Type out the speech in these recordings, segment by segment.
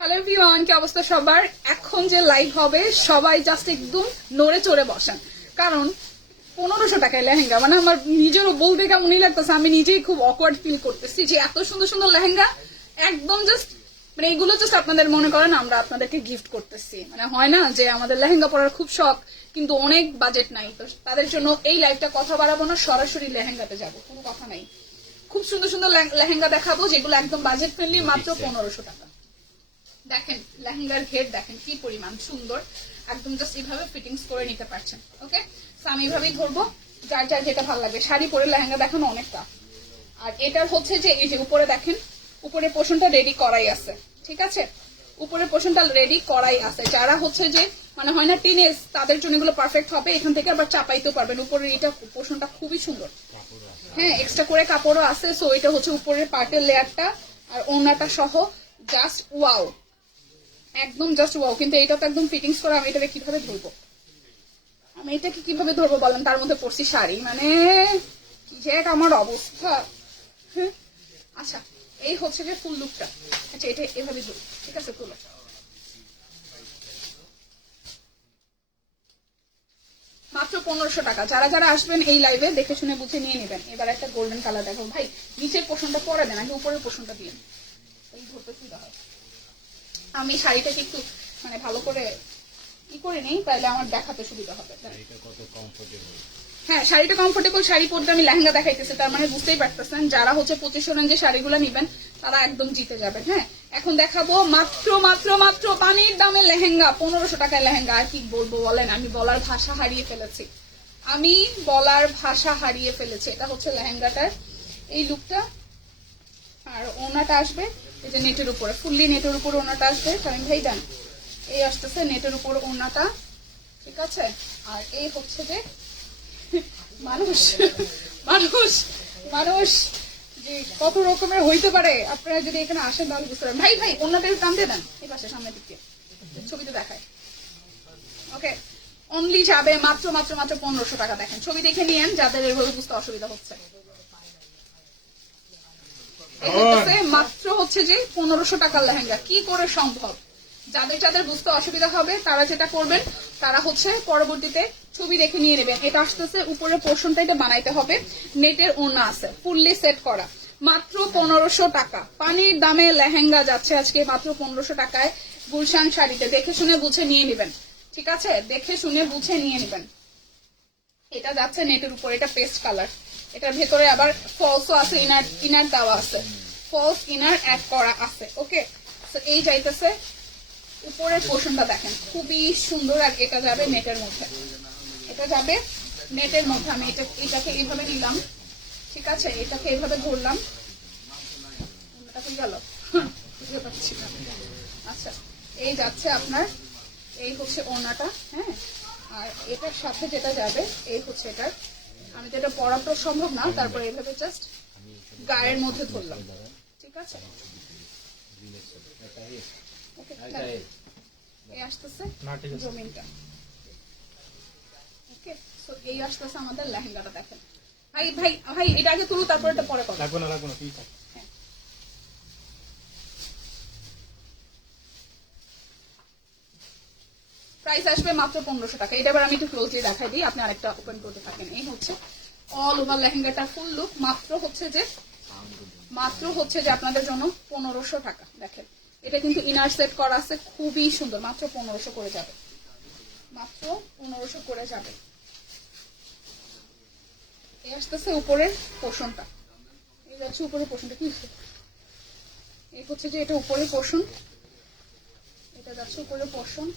Hello everyone, কি অবস্থা সবার? এখন যে লাইভ হবে সবাই জাস্ট একদম নড়ে চড়ে বসেন, কারণ 1500 টাকায় লেহেঙ্গা, মানে আমার নিজেরও বলতে কেমনই লাগতেছে, আমি নিজেই খুব অকওয়ার্ড ফিল করতেছি যে এত সুন্দর সুন্দর লেহেঙ্গা একদম জাস্ট মানে এগুলো জাস্ট আপনাদের মনে করেন আমরা আপনাদেরকে গিফট করতেছি। মানে হয় না যে আমাদের লেহেঙ্গা পরার খুব শখ কিন্তু অনেক বাজেট নাই, তো তাদের জন্য এই লাইভটা কথা বাড়াবো না, সরাসরি লেহেঙ্গাতে যাবো, কোনো কথা নাই। খুব সুন্দর সুন্দর লেহেঙ্গা দেখাবো যেগুলো একদম বাজেট ফ্রেন্ডলি, মাত্র 1500 টাকা। দেখেন লেহেঙ্গার ঘের দেখেন কি পরিমাণ সুন্দর, একদম জাস্ট এইভাবে ফিটিংস করে নিতে পারছেন। ওকে, আমি এইভাবেই ধরবো, যার যার যেটা ভালো লাগবে। শাড়ি পরে লেহেঙ্গা দেখানো অনেকটা। আর এটার হচ্ছে যে এই যে উপরে দেখেন, উপরে পোর্শনটা রেডি করাই আছে, ঠিক আছে, উপরে পোর্শনটা রেডি করাই আছে। যারা হচ্ছে যে মানে হয় না টিনেজ, তাদের জন্য এগুলো পারফেক্ট হবে। এখান থেকে আবার চাপাইতেও পারবেন। উপরের এটা পোর্শনটা খুবই সুন্দর, হ্যাঁ, এক্সট্রা করে কাপড়ও আছে। সো এটা হচ্ছে উপরের পার্টের লেয়ারটা আর ওনাটা সহ জাস্ট ওয়াও, একদম জাস্ট ওয়াও। কিন্তু এটা তো একদম ফিটিংস করে, আমি এটাকে কিভাবে ধরবো, আমি এটাকে কিভাবে ধরবো বলেন? তার মধ্যে পড়ছি শাড়ি, মানে কি যে এক আমার অবস্থা। হ্যাঁ, আচ্ছা, এই হচ্ছে যে ফুল লুকটা। আচ্ছা, এটা এভাবে ধরবো, ঠিক আছে, তুলো। মাত্র 1500 টাকা। যারা যারা আসবেন এই লাইভে দেখে শুনে বুঝে নিয়ে নেবেন। এবার একটা গোল্ডেন কালার দেখো ভাই, নিচের পোর্শনটা পরে দেন, আগে উপরের পোর্শনটা দিয়ে ধরতে সুবিধা হয়। আমি শাড়িটাকে একটু মানে ভালো করে কি করে নেই, তাহলে আমার দেখাতে সুবিধা হবে। হ্যাঁ, শাড়িটা কমফোর্টেবল। শাড়ি পরতে আমি লেহেঙ্গা দেখাইতেছি, তার মানে বুঝতেই পারতেছেন যারা হচ্ছে 2500 রেঞ্জে শাড়িগুলো নিবেন তারা একদম জিতে যাবে। হ্যাঁ, এখন দেখাবো মাত্র মাত্র মাত্র পানির দামে লেহেঙ্গা, 1500 টাকায় লেহেঙ্গা। আর কি বলবো বলেন, আমি বলার ভাষা হারিয়ে ফেলেছি, আমি বলার ভাষা হারিয়ে ফেলেছি। এটা হচ্ছে লেহেঙ্গাটার এই লুকটা, আর ওনাটা আসবে এই যে নেটের উপরে, ফুললি নেটের উপর ওনাটা আসবে। কারণ ভাই দেন, এই আসতেছে নেটের উপর ওনাটা, ঠিক আছে। আর এই হচ্ছে যে মানুষ মানুষ মানুষ যে কত রকমের হইতে পারে, আপনারা যদি এখানে আসেন তাহলে বুঝতে পারেন। ভাই ভাই ওনাটা একটু টান দিয়ে দেন, এই পাশে সামনের দিকে ছবিতে দেখায়। ওকে, অনলি যাবে মাত্র মাত্র মাত্র 1500 টাকা। দেখেন ছবি দেখে নিয়েন যাদের এভাবে বুঝতে অসুবিধা হচ্ছে। মাত্র হচ্ছে যে 1500 টাকার লেহেঙ্গা, কি করে সম্ভব? যাদের যাদের বুঝতে অসুবিধা হবে তারা যেটা করবেন, তারা হচ্ছে পরবর্তীতে ছবি দেখে নিয়ে নেবেন। এটা আসতেছে উপরের পোর্শনটা, এটা বানাইতে হবে, নেটের ওড়না আছে, ফুললি সেট করা, মাত্র 1500 টাকা। পানির দামে লেহেঙ্গা যাচ্ছে আজকে মাত্র 1500 টাকায় গুলশান শাড়িতে। দেখে শুনে বুঝে নিয়ে নেবেন, ঠিক আছে, দেখে শুনে বুঝে নিয়ে নেবেন। এটা যাচ্ছে নেটের উপর, এটা পেস্ট কালার, এটার ভেতরে আবার ফলসও আছে, ইনার দেওয়া আছে, ফলস ইনার অ্যাড করা আছে। ওকে, তো এই যাইতেছে উপরের পোর্শনটা দেখেন খুবই সুন্দর। আর এটা যাবে নেটের মধ্যে, এটা যাবে নেটের মধ্যে। আমি এটাকে এইভাবে নিলাম, ঠিক আছে, এটাকে এইভাবে ধরলাম, গেল বুঝতে পারছি না। আচ্ছা, এই যাচ্ছে আপনার, এই হচ্ছে ওড়নাটা, হ্যাঁ, আর এটার সাথে যেটা যাবে এই হচ্ছে এটার, আমি তো এটা পরা তো সম্ভব না, তারপরে এইভাবে জাস্ট গায়ের মধ্যে ধরলাম, ঠিক আছে। এই আসতেছে জমিনটা, ওকে। সো এই আসতেছে আমাদের লেহেঙ্গাটা। দেখেন ভাই ভাই ভাই, এটা আগে তুলো, তারপর এটা পরে করো। লাগবে না লাগবে না, ঠিক আছে। প্রাইস আসবে মাত্র 1500 টাকা। এটা এবার আমি একটু ক্লোজলি দেখাই দিই, আপনি আরেকটা ওপেন করতে থাকেন। এই হচ্ছে অল ওভার লেহেঙ্গাটা ফুল লুক, মাত্র হচ্ছে যে আপনাদের জন্য 1500 টাকা। দেখেন এটা কিন্তু ইনার সেট করা আছে, খুবই সুন্দর, মাত্র 1500 করে যাবে, মাত্র 1500 করে যাবে। এই আসতেছে উপরের পোর্শনটা, এই যাচ্ছে উপরের পোর্শনটা, কি এই হচ্ছে যে এটা উপরের পোর্শন, এটা যাচ্ছে উপরের পোর্শন।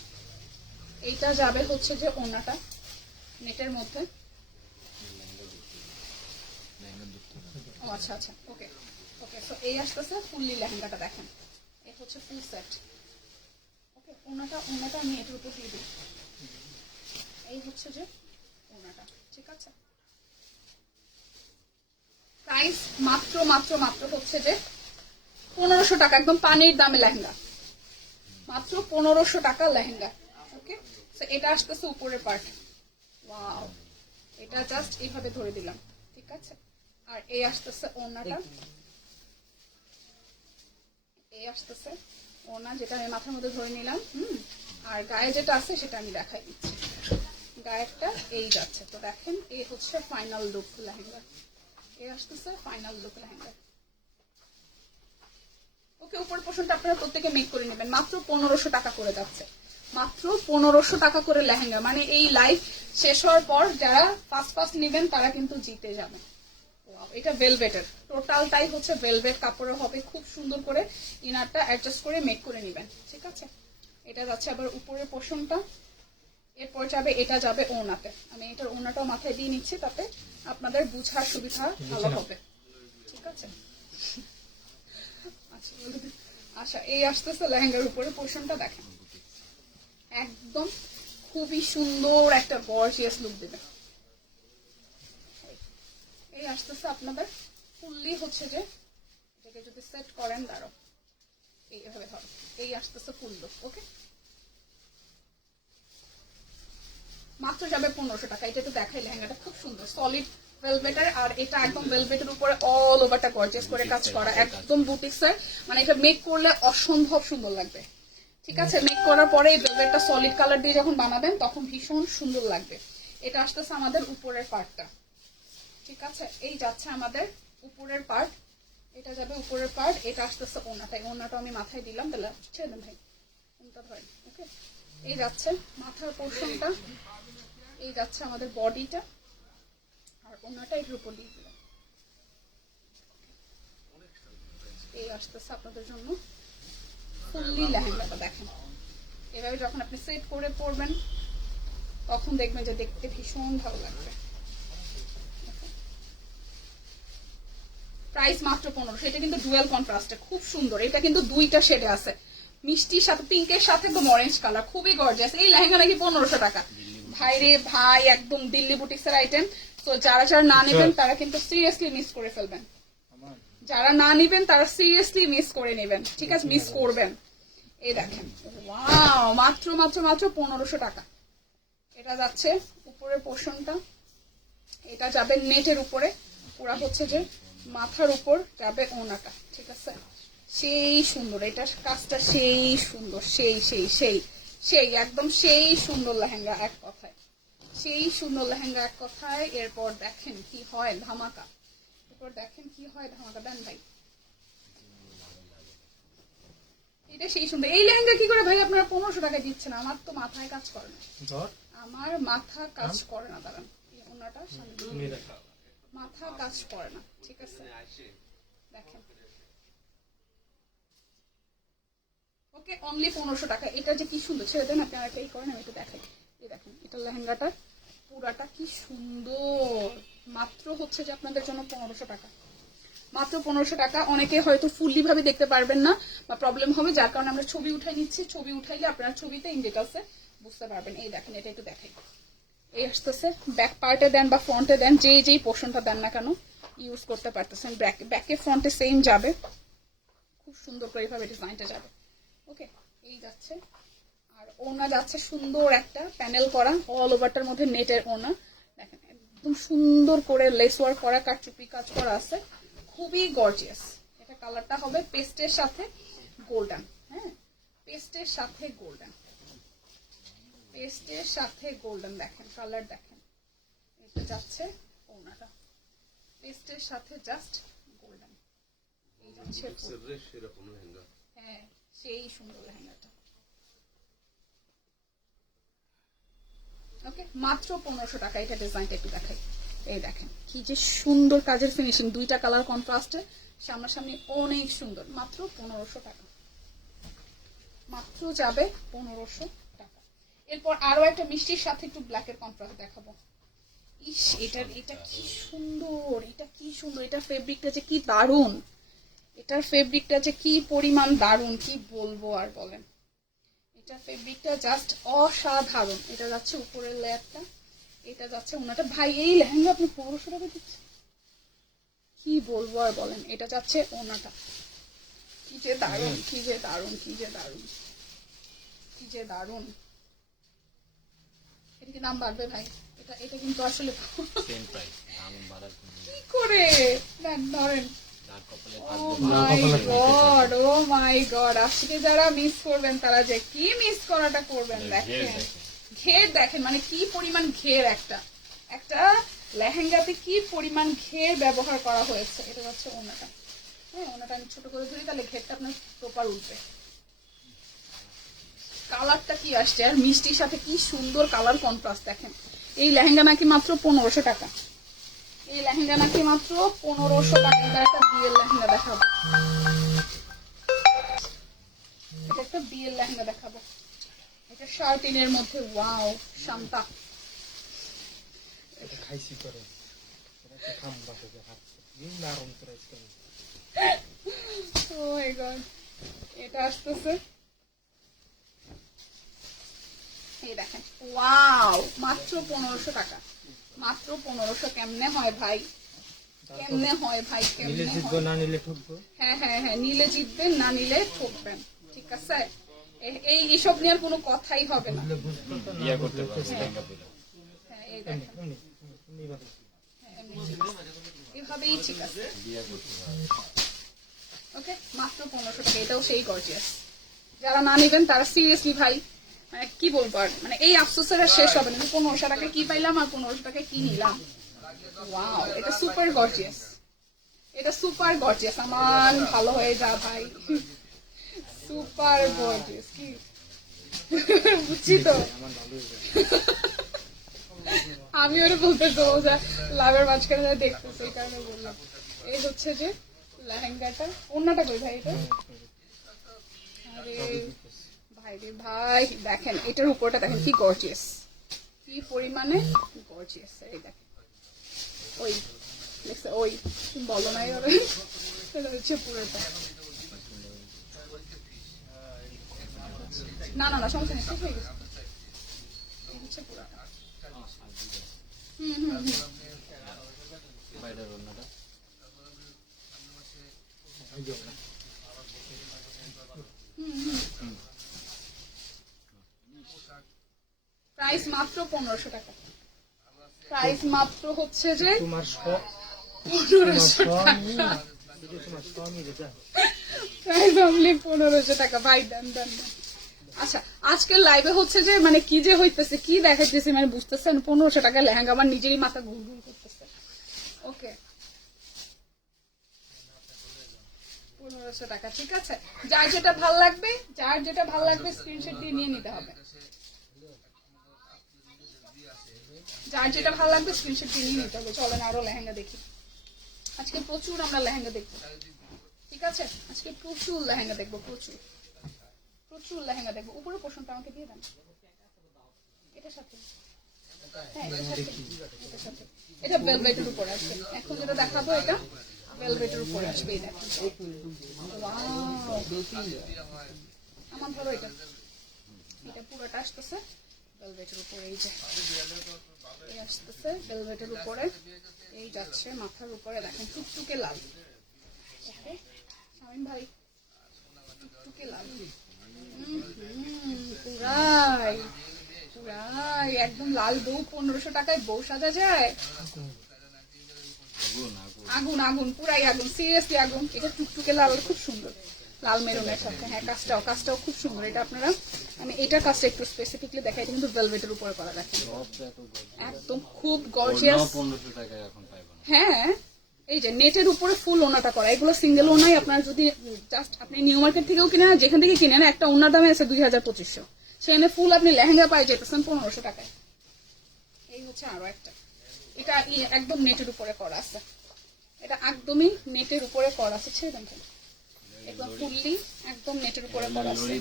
এইটা যাবে হচ্ছে যে ওড়নাটা নেটের মধ্যে। ও আচ্ছা আচ্ছা, ওকে ওকে। সো এই আসতেছে ফুললি লেহেঙ্গাটা, দেখেন এই হচ্ছে ফুল সেট। ওকে, ওড়নাটা আমি এটার উপর দিয়ে দিই, এই হচ্ছে যে ওড়নাটা, ঠিক আছে। প্রাইস মাত্র মাত্র মাত্র হচ্ছে যে 1500 টাকা, একদম পানির দামে লেহেঙ্গা, মাত্র 1500 টাকা লেহেঙ্গা। ওকে, সো এটা আসতেছে উপরের পার্ট, ওয়াও, এটা জাস্ট এইভাবে ধরে দিলাম, ঠিক আছে। আর এই আসতেছে ওড়নাটা, এই আসতেছে ওড়না, যেটা আমি মাথার মধ্যে ধরে নিলাম। আর গায়ে যেটা আছে সেটা আমি দেখাই দিচ্ছি। গায়েরটা এই যাচ্ছে, তো দেখেন এই হচ্ছে ফাইনাল লুক লেহেঙ্গা, এই আসতেছে ফাইনাল লুক লেহেঙ্গা। ওকে, উপর পোর্শনটা আপনারা প্রত্যেকে মেক করে নেবেন। মাত্র 1500 টাকা করে যাচ্ছে, মাত্র 1500 টাকা করে লেহেঙ্গা। মানে এই লাইভ শেষ হওয়ার পর যারা ফার্স্ট নেবেন তারা কিন্তু জিতে যাবেন। এটা ভেলভেটের, টোটালটাই হচ্ছে ভেলভেট কাপড়ে হবে। খুব সুন্দর করে ইনারটা অ্যাডজাস্ট করে মেক করে নেবেন, ঠিক আছে। এটা যাচ্ছে আবার উপরের পোর্শনটা, এরপর যাবে এটা যাবে ওড়নাতে। আমি এটার ওড়নাটাও মাথায় দিয়ে নিচ্ছি, তাতে আপনাদের বুঝার সুবিধা ভালো হবে, ঠিক আছে। আচ্ছা, এই আসতেছে লেহেঙ্গার উপরে পোর্শনটা, দেখেন একদম খুবই সুন্দর একটা গর্জিয়াস লুক দেবে। এই আসতেছে আপনাদের ফুললি হচ্ছে যে এটাকে যদি সেট করেন, দাঁড়ো এইভাবে ধরো, এই আসতেছে ফুল লুক। ওকে, মাত্র যাবে 1500 টাকা। এটা তো দেখাই, লেহেঙ্গাটা খুব সুন্দর সলিড ভেলভেটের, আর এটা একদম ভেলভেটের উপরে অল ওভারটা গর্জিয়াস করে কাজ করা, একদম বুটিক্সের। মানে এটা মেক করলে অসম্ভব সুন্দর লাগবে, ঠিক আছে। মেক করার পরে এই ভেলভেটটা সলিড কালার দিয়ে যখন বানাবেন তখন ভীষণ সুন্দর লাগবে। এটা আসতেছে আমাদের উপরের পার্টটা, ঠিক আছে। এই যাচ্ছে আমাদের উপরের পার্ট, এটা যাবে উপরের পার্ট। এটা আসতেছে ওড়নাটা, ওড়নাটা আমি মাথায় দিলাম, তাহলে ছেড়ে দেন ভাই, ওড়নাটা ধরেন। ওকে, এই যাচ্ছে মাথার পোর্শনটা, এই যাচ্ছে আমাদের বডিটা, আর ওড়নাটা এর উপর দিয়ে দিলাম। এই আসতেছে আপনাদের জন্য ফুললি লেহেঙ্গাটা। দেখেন এভাবে যখন আপনি সেট করে পরবেন তখন দেখবেন যে দেখতে ভীষণ ভালো লাগবে। প্রাইস মাত্র 1500। এটা কিন্তু ডুয়েল কন্ট্রাস্টে, খুব সুন্দর। এটা কিন্তু দুইটা শেডে আছে, মিষ্টির সাথে, পিঙ্কের সাথে একদম অরেঞ্জ কালার, খুবই গর্জিয়াস। এই লেহেঙ্গা নাকি 1500 টাকা। ভাই রে ভাই, একদম দিল্লি বুটিক্সের আইটেম। তো যারা যারা না নেবেন তারা কিন্তু সিরিয়াসলি মিস করে ফেলবেন, যারা না নেবেন তারা সিরিয়াসলি মিস করে নেবেন, ঠিক আছে, মিস করবেন। এই দেখেন, ওয়াও, মাত্র মাত্র মাত্র 1500 টাকা। এটা যাচ্ছে উপরের পোর্শনটা, এটা যাবে নেটের উপরে, পুরা হচ্ছে যে মাথার উপর যাবে ওড়নাটা, ঠিক আছে। সেই সুন্দর, এটার কাজটা সেই সুন্দর, সেই সেই সেই সেই একদম সেই সুন্দর লেহেঙ্গা, এক কথায় সেই সুন্দর লেহেঙ্গা, এক কথায়। এরপর দেখেন কি হয় ধামাকা, এরপর দেখেন কি হয় ধামাকা। দেন ভাই, এটা সেই সুন্দর। এই লেহেঙ্গা কি করে ভাই আপনারা 1500 টাকা দিচ্ছেন? আমার তো মাথায় কাজ করে না, আমার মাথা কাজ করে না। দাঁড়ান, ওনাটা মাথা কাজ করে না, ঠিক আছে। দেখেন, ওকে, অনলি 1500 টাকা। এটা যে কি সুন্দর, ছেড়ে দেন, আপনারা এই করেন, আমি একটু দেখাই। এই দেখেন, এটা লেহেঙ্গাটা পুরাটা কি সুন্দর। মাত্র হচ্ছে যে আপনাদের জন্য 1500 টাকা, মাত্র 1500 টাকা। অনেকে হয়তো ফুললি ভাবে দেখতে পারবেন না বা প্রবলেম হবে, যার কারণে আমরা ছবি উঠাই নিচ্ছি। ছবি উঠাইলে আপনারা ছবিতে ইন ডিটেইলসে বুঝতে পারবেন। এই দেখেন, এটা একটু দেখাই। এই আসতেছে ব্যাক পার্টে দেন বা ফ্রন্টে দেন, যেই পোর্শনটা দেন না কেন ইউজ করতে পারতেছেন। ব্যাকে ফ্রন্টে সেম যাবে, খুব সুন্দর করে এইভাবে ডিজাইনটা যাবে। ওকে, এই যাচ্ছে। আর ওনা যাচ্ছে সুন্দর একটা প্যানেল করা, অল ওভারটার মধ্যে নেটের ওনা। দেখেন একদম সুন্দর করে লেস ওয়ার্ক করা, কারচুপি কাজ করা আছে, খুবই গর্জিয়াস। এটা কালারটা হবে পেস্টের সাথে গোল্ডেন, হ্যাঁ, পেস্টের সাথে গোল্ডেন, পেস্টের সাথে গোল্ডেন। দেখেন কালার, দেখেন এটা যাচ্ছে ওনাটা পেস্টের সাথে জাস্ট গোল্ডেন। এই যাচ্ছে হ্যাঁ, সেই সুন্দর লেহেঙ্গাটা। ওকে, মাত্র 1500 টাকা। এটা ডিজাইনটা একটু দেখাই। এই দেখেন কি যে সুন্দর কাজের ফিনিশিং, দুইটা কালার কন্ট্রাস্টে, সামনাসামনি অনেক সুন্দর। মাত্র 1500 টাকা, মাত্র যাবে 1500 টাকা। এরপর আরো একটা মিষ্টির সাথে একটু ব্ল্যাকের কন্ট্রাস্ট দেখাবো। ইস, এটা কি সুন্দর, এটা কি সুন্দর, এটা ফেব্রিকটা যে কি দারুন, এটার ফেব্রিকটা যে কি পরিমাণ দারুন, কি বলবো আর বলেন। এটা ফেব্রিকটা জাস্ট অসাধারণ। এটা যাচ্ছে উপরের লেয়ারটা, এটা যাচ্ছে ওনাটা। ভাই এই লেহেঙ্গা আপনি 1500 টাকা দিচ্ছেন, কি বলবো আর বলেন। এটা যাচ্ছে ওনাটা, কি যে দারুন, কি যে দারুন, কি যে দারুন, কি যে দারুন। এটা কি দাম বাড়বে ভাই? এটা কিন্তু আসলে কি করে দেন ধরেন। ও মাই গড, আজকে যারা মিস করবেন তারা যে কি মিস করাটা করবেন। দেখেন ঘের, দেখেন মানে কি পরিমাণ ঘের, একটা একটা লেহেঙ্গাতে কি পরিমাণ ঘের ব্যবহার করা হয়েছে। এটা হচ্ছে ওনাটা। হ্যাঁ, ওনাটা আমি ছোট করে ধরি, তাহলে ঘেরটা আপনার প্রপার উঠবে। কালারটা কি আসছে, আর মিষ্টির সাথে কি সুন্দর কালার কন্ট্রাস্ট। দেখেন এই লেহেঙ্গা নাকি মাত্র 1500 টাকা। এই লেহেঙ্গা নাকি মাত্র 1500 টাকা। এটা একটা বিয়ের লেহেঙ্গা দেখাবো, এটা একটা বিয়ের লেহেঙ্গা দেখাবো। এটা শার্টিনের মধ্যে, ওয়াও শান্তা। খাইছি করে খাম বাসে নারম করে ও মাই গড, এটা আসতেছে। এই দেখেন, ওয়াও, মাত্র 1500 টাকা। মাত্র 1500। কেমনে হয় ভাই, কেমনে হয় ভাই, কেমনে হয়? না নিলে ঠকবো। হ্যাঁ হ্যাঁ হ্যাঁ, নিলে জিতবেন, না নিলে ঠকবেন। ঠিক আছে, এই এসব নিয়ে কোনো কথাই হবে না। হ্যাঁ, এই দেখেন এভাবেই ঠিক আছে। ওকে, মাত্র 1500 টাকা। এটাও সেই গর্জিয়াস। যারা না নিবেন তারা সিরিয়াসলি ভাই মানে কি বলবো আর, মানে এই আফসোসের আর শেষ হবে না। 1500 টাকা কি পাইলাম আর 1500 টাকা কি নিলাম। ওয়াও, এটা সুপার গর্জিয়াস, এটা সুপার গর্জিয়াস। আমার ভালো হয়ে যা ভাই, সুপার গর্জিয়াস। কি বুঝছি তো, আমি ওরা বলতেছো যা লাভের মাঝখানে দেখতেছি, এই কারণে বললাম। এই হচ্ছে যে লেহেঙ্গাটা, অন্যটা কই ভাই এটা? আরে ভাই রে ভাই, দেখেন এটার উপরটা দেখেন কি গর্জিয়াস, কি পরিমাণে গর্জিয়াস। এই দেখেন ওই দেখছে, ওই বলো নাই ওরা, এটা হচ্ছে পুরোটা। না না না, সমস্যা নেই, শেষ হয়ে গেছে। এই হচ্ছে পুরোটা। প্রাইস মাত্র 1500 টাকা। প্রাইস মাত্র হচ্ছে যে 1500 টাকা। প্রাইস অনলি 1500 টাকা ভাই, দেন দেন। আচ্ছা, আজকের লাইভে হচ্ছে যে মানে কি যে হইতেছে, কি দেখাইতেছে মানে বুঝতেছেন। 1500 টাকা লেহেঙ্গা, আমার নিজেরই মাথা ঘুর ঘুর করতেছে। ওকে, 1500 টাকা, ঠিক আছে। যার যেটা ভাল লাগবে, যার যেটা ভাল লাগবে স্ক্রিনশট দিয়ে নিয়ে নিতে হবে। যার যেটা ভালো লাগবে স্ক্রিনশট দিয়ে নিয়ে নিতে হবে। চলেন আরো লেহেঙ্গা দেখি। আজকে প্রচুর আমরা লেহেঙ্গা দেখবো, ঠিক আছে। আজকে প্রচুর লেহেঙ্গা দেখবো, প্রচুর প্রচুর লেহেঙ্গা দেখবো। উপরে পোর্শনটা আমাকে দিয়ে দেন, এটার সাথে। হ্যাঁ, এটার সাথে, এটার সাথে। এটা ভেলভেটের উপরে আসবে। এখন যেটা দেখাবো এটা ভেলভেটের উপরে আসবে। এই দেখেন, ওয়াও, আমার ধরো এটা, এটা পুরোটা আসতেছে ভেলভেটের উপরে। এই যে এই আসতেছে ভেলভেটের উপরে, এই যাচ্ছে মাথার উপরে। দেখেন টুকটুকে লাল। ওকে শামিম ভাই, টুকটুকে লাল। পুরাই পুরাই একদম লাল বউ। 1500 টাকায় বউ সাজা যায়? আগুন আগুন, পুরাই আগুন, সিরিয়াসলি আগুন। এটা টুকটুকে লাল, খুব সুন্দর, লাল মেরুনের সাথে। হ্যাঁ, কাজটাও খুব সুন্দর। এটা আপনারা, আমি এটার কাজটা একটু স্পেসিফিকলি দেখাই। এটা কিন্তু ভেলভেটের উপরে করা, দেখেন একদম খুব গর্জিয়াস। হ্যাঁ, এই যে নেটের উপরে ফুল ওনাটা করা, এগুলো সিঙ্গেল ওনাই। আপনার যদি জাস্ট আপনি নিউ মার্কেট থেকেও কিনে, যেখান থেকে কিনেন, একটা ওনার দামে আছে 2500, সেখানে ফুল আপনি লেহেঙ্গা পাই যেতেছেন 1500 টাকায়। এই হচ্ছে আরো একটা, এটা একদম নেটের উপরে করা আছে। এটা একদমই নেটের উপরে করা আছে। ছেড়ে দেন, একদম ফুললি একদম নেটের উপরে করা আছে।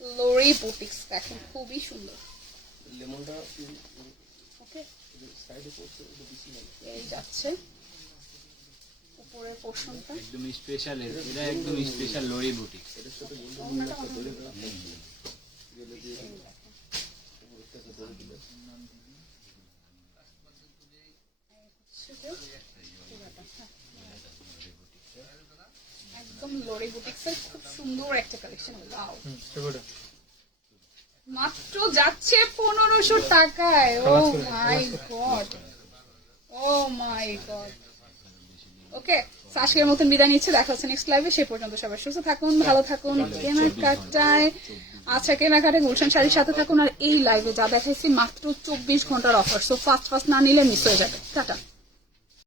লোরি বুটিক্স, দেখেন খুবই সুন্দর। ওকে, এই যাচ্ছে উপরের পোরশনটা একদম স্পেশাল। এটা একদম স্পেশাল লোরি বুটিক্স। একদম লোরি বুটিক্সের খুব সুন্দর একটা কালেকশন। ওয়াও, মাত্র যাচ্ছে 1500 টাকায়। ও মাই গড, ও মাই গড। ওকে, আজকের মতন বিদায় নিচ্ছে, দেখা হচ্ছে নেক্সট লাইভে। সে পর্যন্ত সবাই সুস্থ থাকুন, ভালো থাকুন, কেনাকাটায় কেনাকাটায় গুলশান শাড়ির সাথে থাকুন। আর এই লাইভে যা দেখাইছি মাত্র 24 ঘন্টার অফার, সো ফাস্ট না নিলে মিস হয়ে যাবে। টাটা।